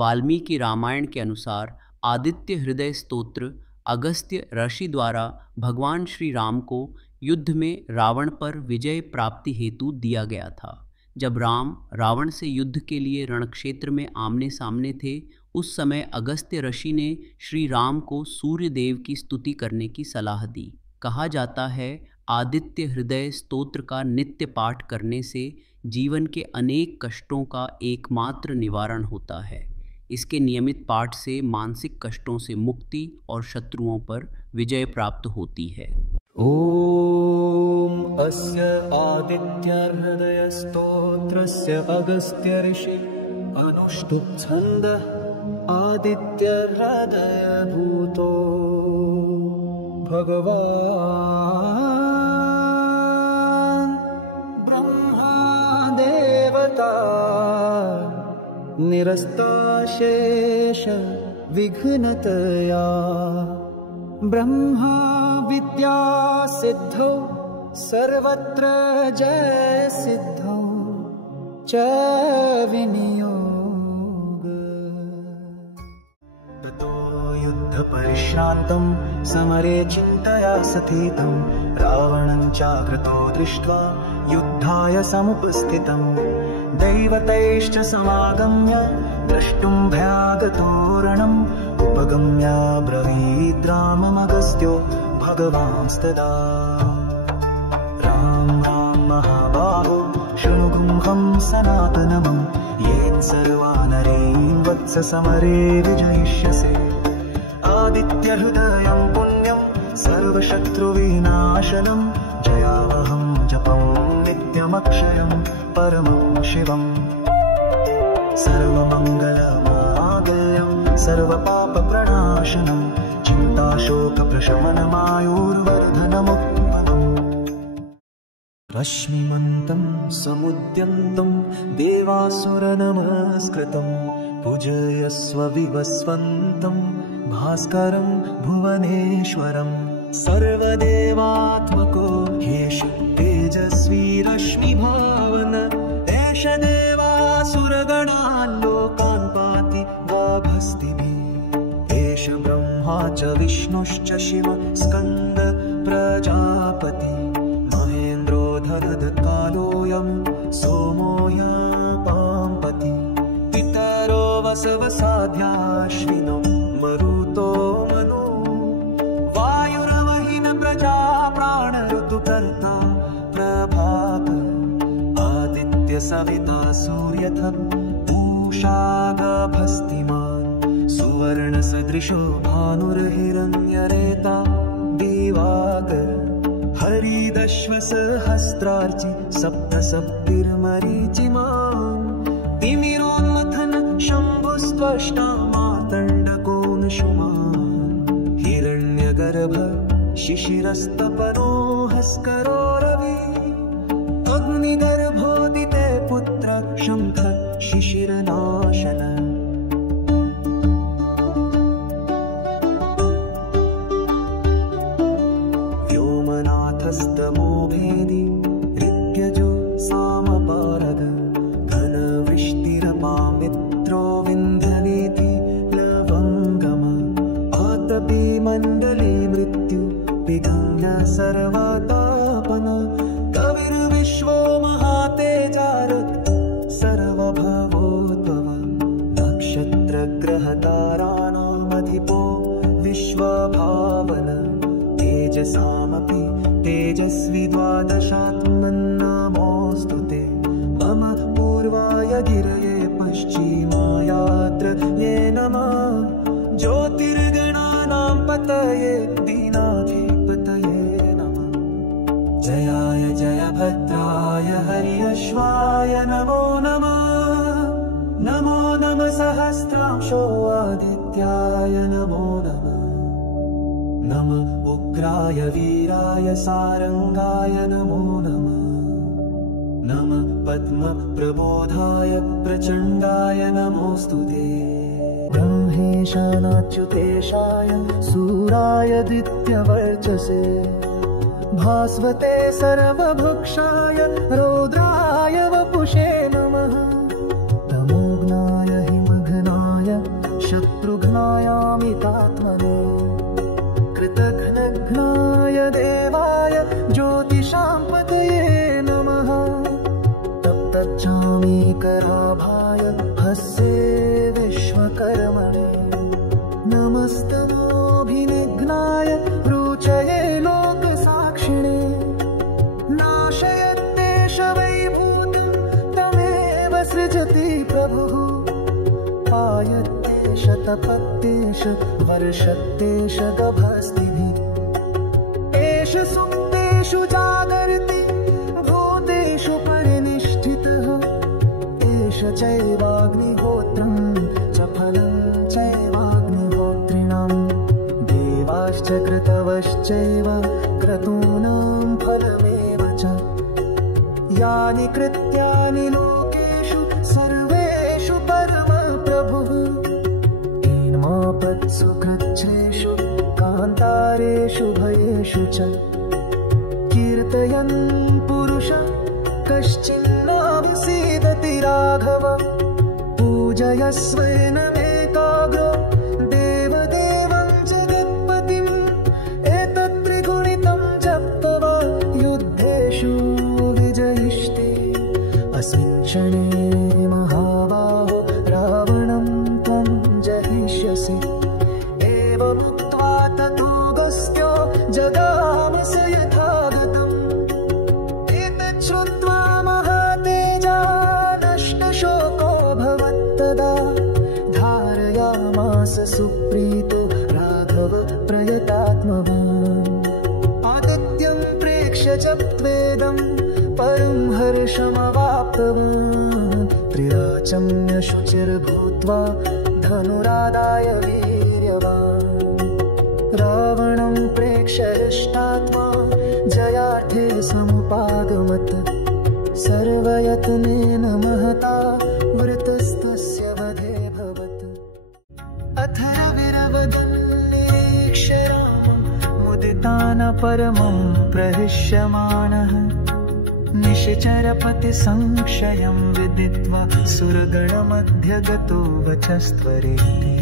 वाल्मीकि रामायण के अनुसार आदित्य हृदय स्तोत्र अगस्त्य ऋषि द्वारा भगवान श्री राम को युद्ध में रावण पर विजय प्राप्ति हेतु दिया गया था। जब राम रावण से युद्ध के लिए रणक्षेत्र में आमने सामने थे, उस समय अगस्त्य ऋषि ने श्री राम को सूर्य देव की स्तुति करने की सलाह दी। कहा जाता है आदित्य हृदय स्तोत्र का नित्य पाठ करने से जीवन के अनेक कष्टों का एकमात्र निवारण होता है। इसके नियमित पाठ से मानसिक कष्टों से मुक्ति और शत्रुओं पर विजय प्राप्त होती है। ओम अस्य आदित्य हृदय स्तोत्रस्य अगस्त्य ऋषि अनुष्टुप् छन्दः आदित्य हृदय भूतो भगवान् ब्रह्मा देवता निरस्ताशेष विघ्नतया ब्रह्मा विद्या सिद्धौ सर्वत्र जय सिद्धौ च विनियोग। ततो युद्ध परिश्रान्तं समरे चिन्तया स्थितं रावणं चाकृतो दृष्ट्वा युद्धाय समुपस्थितं दैवतैश्च समागम्य द्रष्टुं भयागतोरणम् उपगम्य ब्रवीद् राममगस्त्यो भगवांस्तदा राम राम महाबाहो शृणु गुंहं सनातनमं येन सर्वानरेन् वत्स समरे विजयिष्यसे आदित्यहृदयं पुण्यं सर्वशत्रुविनाशनं जयावहं जपं नित्यमक्षयं परमं शिवम् सर्वमङ्गलमाङ्गल्यं सर्वपापप्रणाशनं चिन्ताशोकप्रशमनमायुर्वर्धनमुत्पन्नम् रश्मिमन्तं समुद्यन्तं देवासुरनमस्कृतं पूजयस्व विवस्वन्तं भास्करं भुवनेश्वरं सर्वदेवात्मको हेश तेजस्वी रश्मिभावन एष देवासुरगणान् लोकान् पाति वाभस्तिभिः एष ब्रह्मा च विष्णुश्च शिव स्कन्द प्रजापति महेन्द्रो धरदकालोऽयं सोमो यापाम्पति पितरो वसवसाध्याश्विनो मरुतो मनु वायुरवहिन प्रजा प्राणऋतुकर्ता प्रभाकर आदित्य सविता सूर्यथः पूषागाभस्तिमान् सुवर्णसदृशो भानुर्हिरण्यरेता दिवाकर हरिदश्वसहस्रार्चि सप्तसप्तिर्मरीचिमान् तिमिरोन्मथन शम्भुस्त्वष्टा मार्तण्डकोऽनुषुमान् हिरण्यगर्भ शिशिरस्तपनो हस्करो रवि अग्निगर्भोदिते पुत्र शङ्ख शिशिरनाशन व्योमनाथस्तमो भेदी ऋग्यजो सामपारग घनवृष्टिरपामित्रो विन्ध्यनीति लवङ्गम आतपी मण्डले मृत्यु विगम्य सर्वतापन कविर्विश्वो महातेजारक सर्वभवोद्भव नक्षत्रग्रहताराणामधिपो विश्वभावन तेजसामपि तेजस्वी द्वादशात्मन्नमोऽस्तु ते मम पूर्वाय गिरये पश्चिमायात्र ये नमः ज्योतिर्गणानां पतये दीनाधिपतये नमः जयाय जयभद्राय हरियश्वाय नमो नमः नमो नमः सहस्रांशो आदित्याय नमो नमः नमः उग्राय वीराय सारंगाय नमो नमः नमः पद्मप्रबोधाय प्रचण्डाय नमोऽस्तुते ब्रह्मेशानाच्युतेशाय सूराय दित्यवर्चसे भास्वते सर्वभुक्षाय रौद्राय वपुषे नमः तमोघ्नाय हिमघ्नाय कृष्णायामितात्मने कृतघ्नघ्नाय देवाय ज्योतिषां पतये नमः तप्तचामीकराभाय हस्ये विश्वकर्मणे नमस्तमोऽभिनिघ्नाय रुचये लोकसाक्षिणे नाशयत्येष वैभूतं तमेव सृजति प्रभुः पायत्येष तपत्येष वर्षत्येष गभस्तिभिः एष सुप्तेषु जागर्ति भूतेषु परिनिष्ठितः एष चैवाग्निहोत्रं च फलं चैवाग्निहोत्रिणां देवाश्च कृतवश्चैव क्रतूनां फलमेव च यानि कृत्यानि लोकेषु सर्वेषु परमप्रभुः हीनमापत्सु कृच्छ्रेषु कान्तारेषु भयेषु च कीर्तयन् पुरुषः कश्चिन्नाविसीदति राघव पूजयस्वेनमेकाग्रो देवदेवं जगत्पतिम् एतत्त्रिगुणितं जप्त्वा युद्धेषु विजयिष्टे अस्मिन् क्षणे महाबाहो रावणं त्वं जहिष्यसि एवमुक्त्वा ततोऽगस्त्यो जगाम स यथागतम् एतच्छ्रुत्वा महातेजा नष्टशोकोऽभवत्तदा धारयामास सुप्रीतो राघव प्रयतात्मवान् आदित्यं प्रेक्ष्य च त्वेदं परं हर्षमवाप्तवान् त्रिराचम्य शुचिर्भूत्वा धनुरादाय वीर्यवान् रावणं प्रेक्ष्य हृष्टात्मा जयार्थे समुपागमत् सर्वयत्नेन महता वृतस्तस्य वधेऽभवत् अथ रविरवदन् निरीक्ष्य रामं मुदितान परमं प्रहृष्यमाणः निशिचरपतिसंक्षयं विदित्वा सुरगणमध्यगतो वचस्त्वरेति